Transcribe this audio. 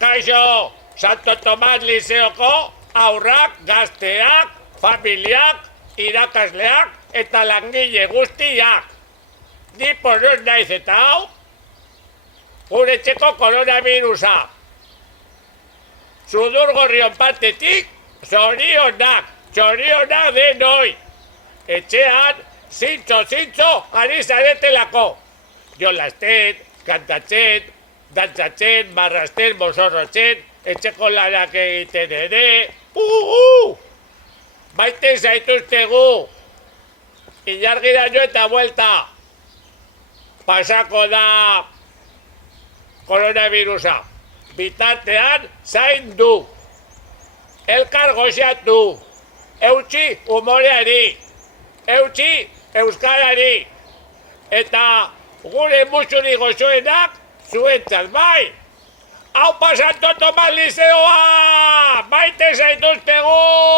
Kaixo, Santo Tomas Liseoko aurrak, gazteak, familiak, irakasleak eta langile guztiak. Ni porruz naiz eta hau, gure etxeko koronavirusa. Sudurgorrion partetik, zorionak denoi. Etxean, zintzo, ari zaretelako. Jolasten, kantatzen, dantzatzen, marrasten, mozorrotzen, etxeko lanak egiten ere. Maite zaituztegu. Ilargiraino eta buelta. Pasako da koronavirusa. Bitartean zaindu. Elkar goxatu. Eutsi humoreari. Eutsi euskarari. Eta gure mutsuri goxoenak zuentzat bai. Hau Santo Tomas Liseoa! Maite zaituztegu!